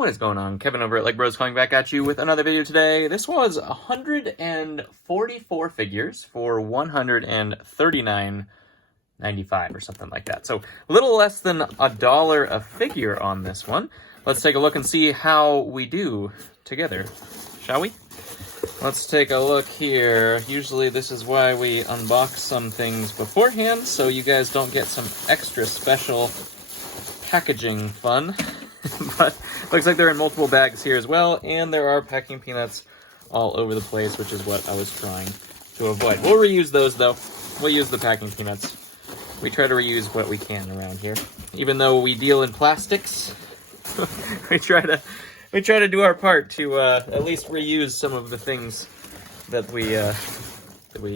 What is going on? Kevin over at Legbros coming back at you with another video today. This was 144 figures for $139.95 or something like that. So a little less than $1 a figure on this one. Let's take a look and see how we do together, shall we? Let's take a look here. Usually this is why we unbox some things beforehand, so you guys don't get some extra special packaging fun. But looks like they're in multiple bags here as well, and there are packing peanuts all over the place, which is what I was trying to avoid. We'll reuse those though. We'll use the packing peanuts. We try to reuse what we can around here. Even though we deal in plastics, we try to do our part to at least reuse some of the things that we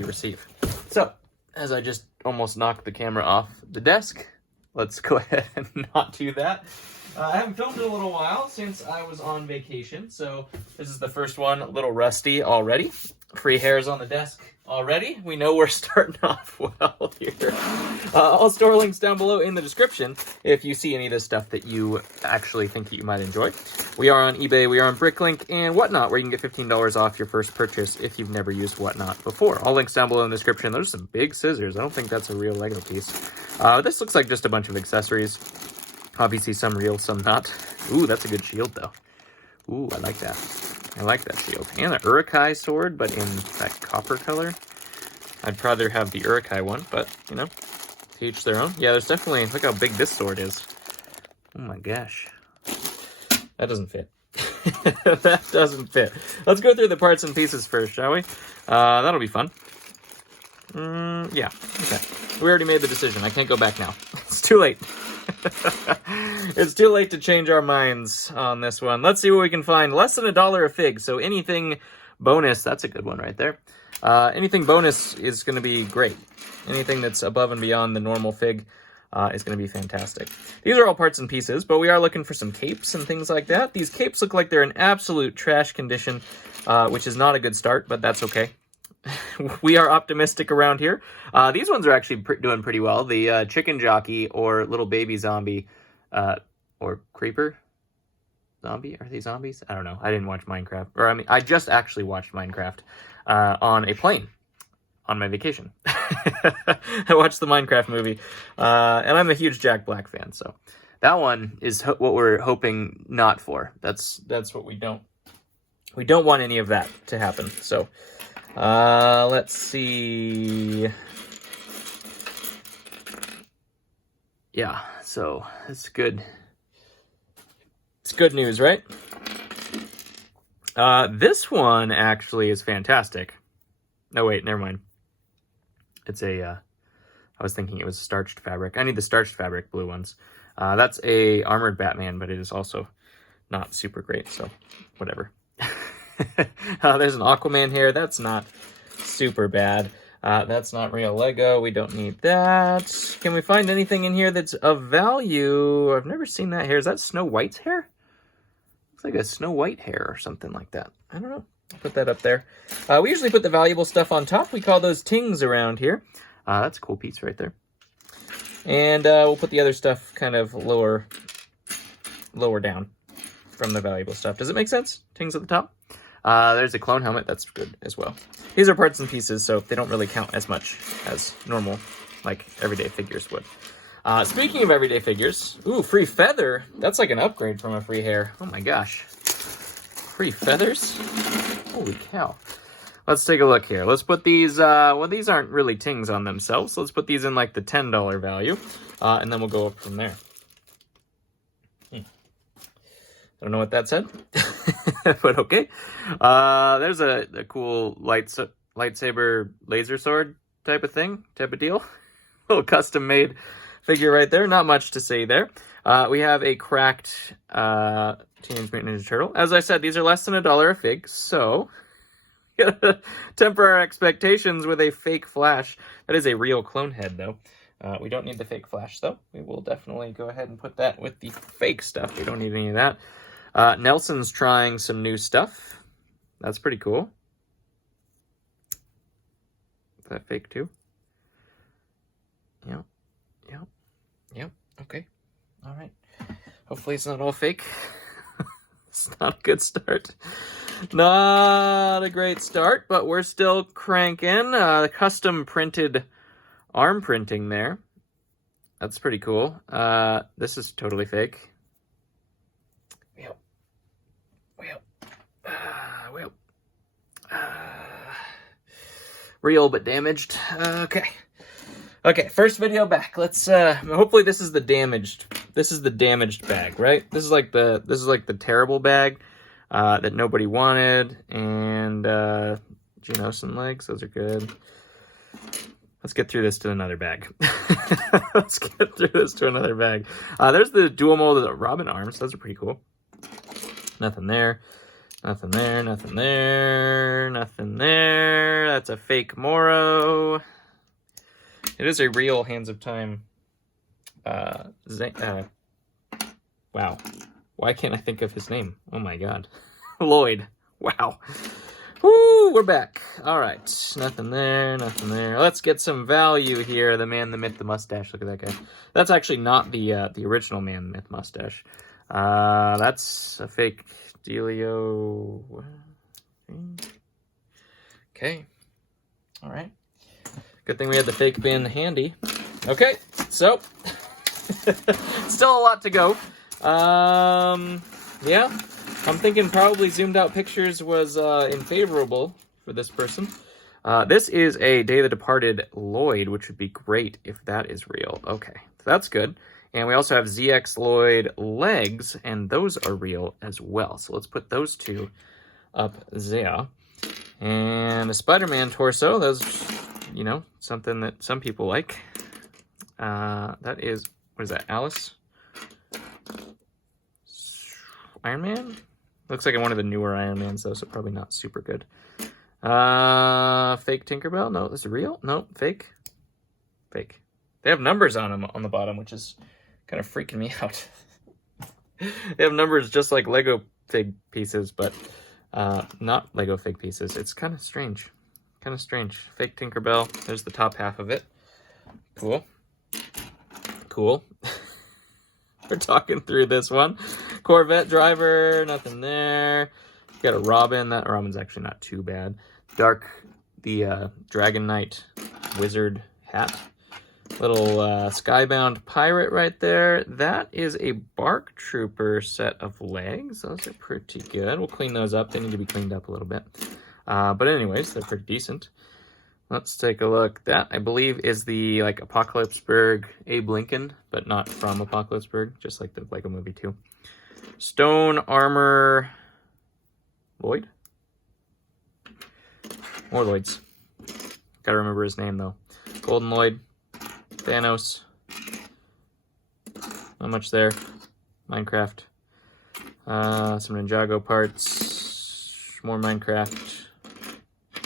receive. So, as I just almost knocked the camera off the desk, let's go ahead and not do that. I haven't filmed in a little while since I was on vacation, so this is the first one, a little rusty already. Free hairs on the desk already. We know we're starting off well here. I'll store links down below in the description if you see any of this stuff that you actually think that you might enjoy. We are on eBay, we are on Bricklink, and Whatnot, where you can get $15 off your first purchase if you've never used Whatnot before. All links down below in the description. Those are some big scissors. I don't think that's a real Lego piece. This looks like just a bunch of accessories. Obviously some real, some not. Ooh, that's a good shield though. Ooh, I like that. I like that shield. And an Urukai sword, but in that copper color. I'd rather have the Urukai one, but, you know, to each their own. Yeah, there's definitely, look how big this sword is. Oh my gosh. That doesn't fit. That doesn't fit. Let's go through the parts and pieces first, shall we? That'll be fun. Yeah, okay. We already made the decision. I can't go back now. It's too late. It's too late to change our minds on this one. Let's see what we can find. Less than $1 a fig, so anything bonus, that's a good one right there. Anything bonus is going to be great. Anything that's above and beyond the normal fig is going to be fantastic. These are all parts and pieces, but we are looking for some capes and things like that. These capes look like they're in absolute trash condition, which is not a good start, but that's okay. We are optimistic around here. These ones are actually doing pretty well. The chicken jockey or little baby zombie, or creeper zombie. Are they zombies? I don't know. I didn't watch Minecraft. Or I mean, I just actually watched Minecraft on a plane on my vacation. I watched the Minecraft movie, and I'm a huge Jack Black fan. So that one is what we're hoping not for. That's what we don't want any of that to happen. So. Let's see. Yeah, so it's good. It's good news, right? This one actually is fantastic. No, wait, never mind. It's I was thinking it was starched fabric. I need the starched fabric blue ones. That's a armored Batman, but it is also not super great, so whatever. There's an Aquaman here. That's not super bad. That's not real Lego. We don't need that. Can we find anything in here that's of value? I've never seen that hair. Is that Snow White's hair? Looks like a Snow White hair or something like that. I don't know. I'll put that up there. We usually put the valuable stuff on top. We call those tings around here. That's a cool piece right there. And we'll put the other stuff kind of lower down from the valuable stuff. Does it make sense? Tings at the top. There's a clone helmet. That's good as well. These are parts and pieces, so they don't really count as much as normal, like, everyday figures would. Speaking of everyday figures, ooh, free feather. That's like an upgrade from a free hair. Oh my gosh. Free feathers? Holy cow. Let's take a look here. Let's put these, well, these aren't really tings on themselves, so let's put these in, like, the $10 value, and then we'll go up from there. I don't know what that said, but okay. There's a cool lightsaber laser sword type of deal. Little custom made figure right there. Not much to say there. We have a cracked Teenage Mutant Ninja Turtle. As I said, these are less than $1 a fig, so temper our expectations with a fake flash. That is a real clone head, though. We don't need the fake flash, though. We will definitely go ahead and put that with the fake stuff. We don't need any of that. Nelson's trying some new stuff. That's pretty cool. Is that fake too? Yep. Okay. All right. Hopefully it's not all fake. It's not a good start. Not a great start, but we're still cranking. Custom printed arm printing there. That's pretty cool. This is totally fake. Real but damaged. Okay, first video back. Let's hopefully this is the damaged bag, right? This is like the terrible bag that nobody wanted, and Genos and legs, those are good. Let's get through this to another bag. Let's get through this to another bag. There's the dual mold Robin arms. Those are pretty cool. Nothing there. Nothing there. Nothing there. Nothing there. That's a fake Moro. It is a real Hands of Time. Wow. Why can't I think of his name? Oh my god. Lloyd. Wow. Woo, we're back. All right. Nothing there, nothing there. Let's get some value here. The man, the myth, the mustache. Look at that guy. That's actually not the original man, the myth, mustache. That's a fake Delio. Okay. All right. Good thing we had the fake bin handy. Okay, so still a lot to go. Yeah, I'm thinking probably zoomed out pictures was unfavorable for this person. This is a Day of the Departed Lloyd, which would be great if that is real. Okay, so that's good. And we also have ZX Lloyd legs, and those are real as well. So let's put those two up there. And a Spider-Man torso, those, you know, something that some people like. That is, what is that, Alice? Iron Man? Looks like one of the newer Iron Mans, though, so probably not super good. Fake Tinkerbell? No, this is real? No, fake. Fake. They have numbers on them on the bottom, which is kind of freaking me out. They have numbers just like Lego fig pieces, but not Lego fig pieces. It's kind of strange. Kind of strange. Fake Tinkerbell. There's the top half of it. Cool. Cool. We're talking through this one. Corvette driver, nothing there. Got a Robin. That Robin's actually not too bad. The Dragon Knight wizard hat. Little Skybound pirate right there. That is a Bark Trooper set of legs. Those are pretty good. We'll clean those up. They need to be cleaned up a little bit. But anyways, they're pretty decent. Let's take a look. That, I believe, is the like Apocalypseburg Abe Lincoln, but not from Apocalypseburg, just like the Lego Movie 2. Stone Armor Lloyd? More Lloyds. Gotta remember his name, though. Golden Lloyd. Thanos. Not much there. Minecraft. Some Ninjago parts. More Minecraft. I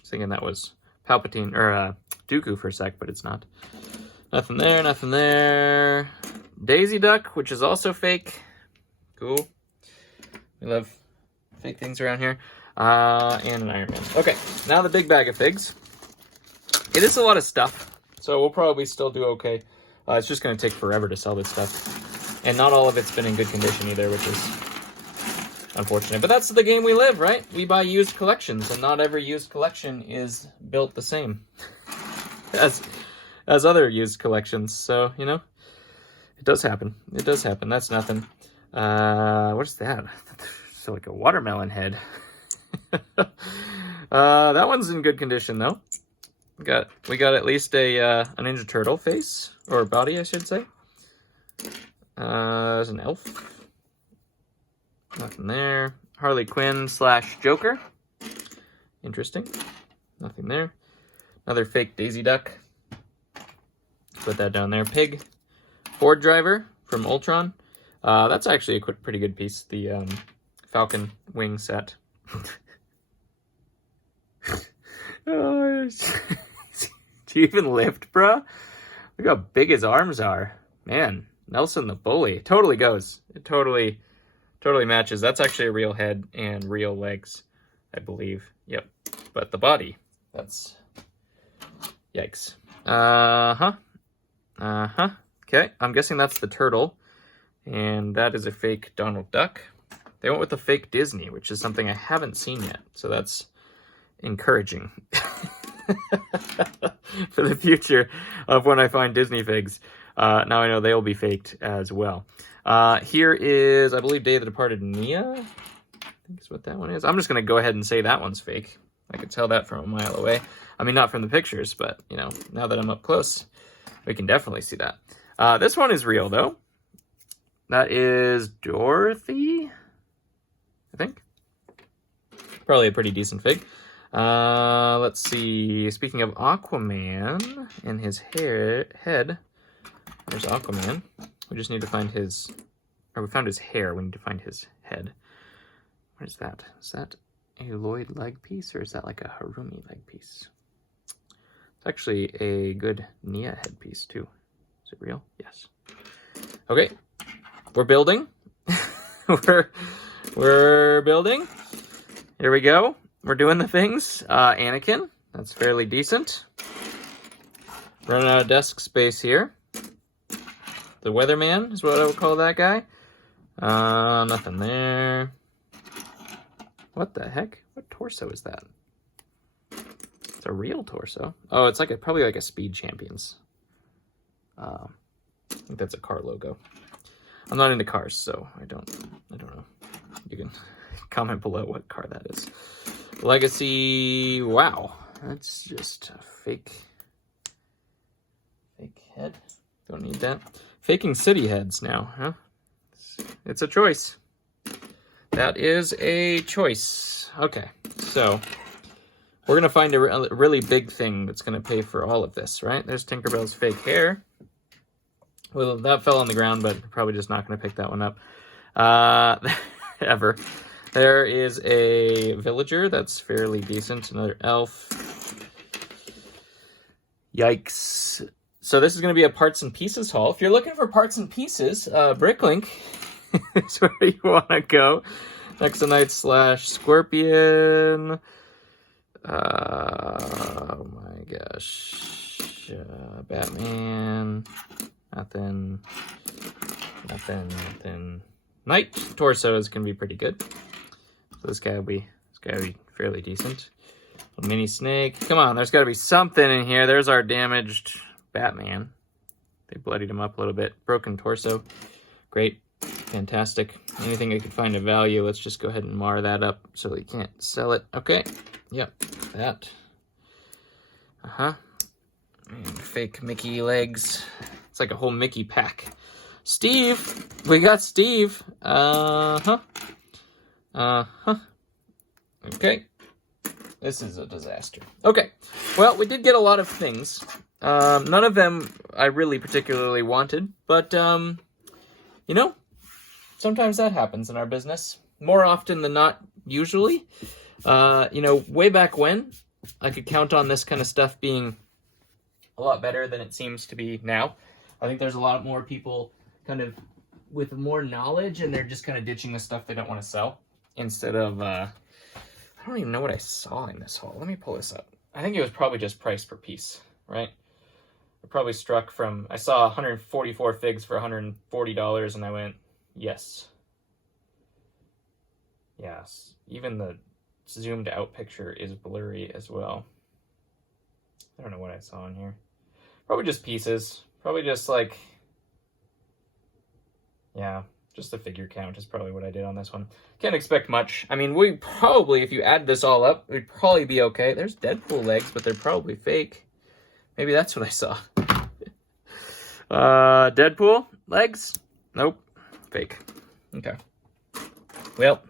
was thinking that was Palpatine, or Dooku for a sec, but it's not. Nothing there, nothing there. Daisy Duck, which is also fake. Cool. We love fake things around here. And an Iron Man. Okay, now the big bag of figs. It is a lot of stuff, so we'll probably still do okay. It's just going to take forever to sell this stuff. And not all of it's been in good condition either, which is unfortunate. But that's the game we live, right? We buy used collections, and not every used collection is built the same as other used collections. So, you know, it does happen. It does happen. That's nothing. What's that? It's like a watermelon head. That one's in good condition, though. We got at least a Ninja Turtle face, or body, I should say. There's an elf. Nothing there. Harley Quinn / Joker. Interesting. Nothing there. Another fake Daisy Duck. Put that down there. Pig. Ford Driver from Ultron. That's actually a pretty good piece. The Falcon wing set. Oh, do you even lift, bro? Look how big his arms are. Man, Nelson the Bully. It totally goes. It totally matches. That's actually a real head and real legs, I believe. Yep. But the body, that's... Yikes. Okay, I'm guessing that's the turtle. And that is a fake Donald Duck. They went with the fake Disney, which is something I haven't seen yet. So that's encouraging for the future of when I find Disney figs. Now I know they'll be faked as well. Here is, I believe, Day of the Departed Nia. I think is what that one is. I'm just going to go ahead and say that one's fake. I could tell that from a mile away. I mean, not from the pictures, but, you know, now that I'm up close, we can definitely see that. This one is real, though. That is Dorothy, I think. Probably a pretty decent fig. Let's see. Speaking of Aquaman and his head, there's Aquaman. We just need to find his, or we found his hair. We need to find his head. What is that? Is that a Lloyd leg piece, or is that like a Harumi leg piece? It's actually a good Nia headpiece too. Is it real? Yes. Okay, we're building. we're building. Here we go. We're doing the things. Anakin, that's fairly decent. Running out of desk space here. The Weatherman is what I would call that guy. Nothing there. What the heck? What torso is that? It's a real torso. Oh, it's like probably like a Speed Champions. I think that's a car logo. I'm not into cars, so I don't know. You can comment below what car that is. Legacy. Wow, that's just a fake head. Don't need that. Faking city heads now, huh? It's a choice. That is a choice. Okay, so we're going to find a really big thing that's going to pay for all of this, right? There's Tinkerbell's fake hair. Well, that fell on the ground, but probably just not going to pick that one up. Ever. There is a villager that's fairly decent. Another elf. Yikes. So this is going to be a parts and pieces haul. If you're looking for parts and pieces, Bricklink is where you want to go. Nexonite / Scorpion. Oh my gosh. Batman. Nothing. Knight torsos can be pretty good. So this guy will be fairly decent. A mini snake. Come on, there's got to be something in here. There's our damaged Batman. They bloodied him up a little bit. Broken torso. Great. Fantastic. Anything I could find of value, let's just go ahead and mar that up so we can't sell it. Okay. Yep. That. And fake Mickey legs. It's like a whole Mickey pack. Steve! We got Steve. Okay. This is a disaster. Okay. Well, we did get a lot of things. None of them I really particularly wanted, but, you know, sometimes that happens in our business. More often than not, usually. You know, way back when, I could count on this kind of stuff being a lot better than it seems to be now. I think there's a lot more people kind of with more knowledge, and they're just kind of ditching the stuff they don't want to sell. Instead of, I don't even know what I saw in this haul. Let me pull this up. I think it was probably just price per piece, right? It probably struck from, I saw 144 figs for $140, and I went, yes. Yes. Even the zoomed out picture is blurry as well. I don't know what I saw in here. Probably just pieces. Probably just like, yeah, just the figure count is probably what I did on this one. Can't expect much. I mean, we probably, if you add this all up, we'd probably be okay. There's Deadpool legs, but they're probably fake. Maybe that's what I saw. Deadpool legs? Nope. Fake. Okay. Well,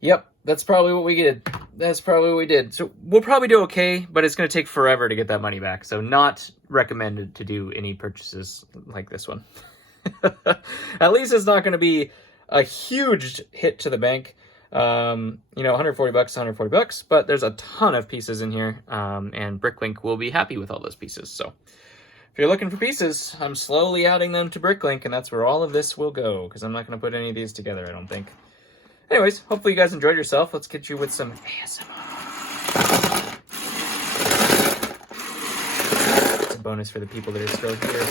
yep, that's probably what we did. That's probably what we did. So we'll probably do okay, but it's going to take forever to get that money back. So not recommended to do any purchases like this one. At least it's not going to be a huge hit to the bank. You know, $140, $140, but there's a ton of pieces in here, and Bricklink will be happy with all those pieces. So if you're looking for pieces, I'm slowly adding them to Bricklink, and that's where all of this will go, because I'm not going to put any of these together, I don't think. Anyways, hopefully you guys enjoyed yourself. Let's get you with some ASMR. It's a bonus for the people that are still here.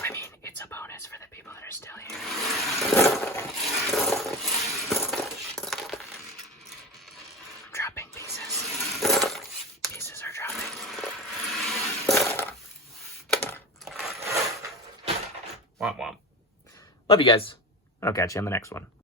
I mean, it's a bonus for the people that are still here. Womp womp. Love you guys. I'll catch you on the next one.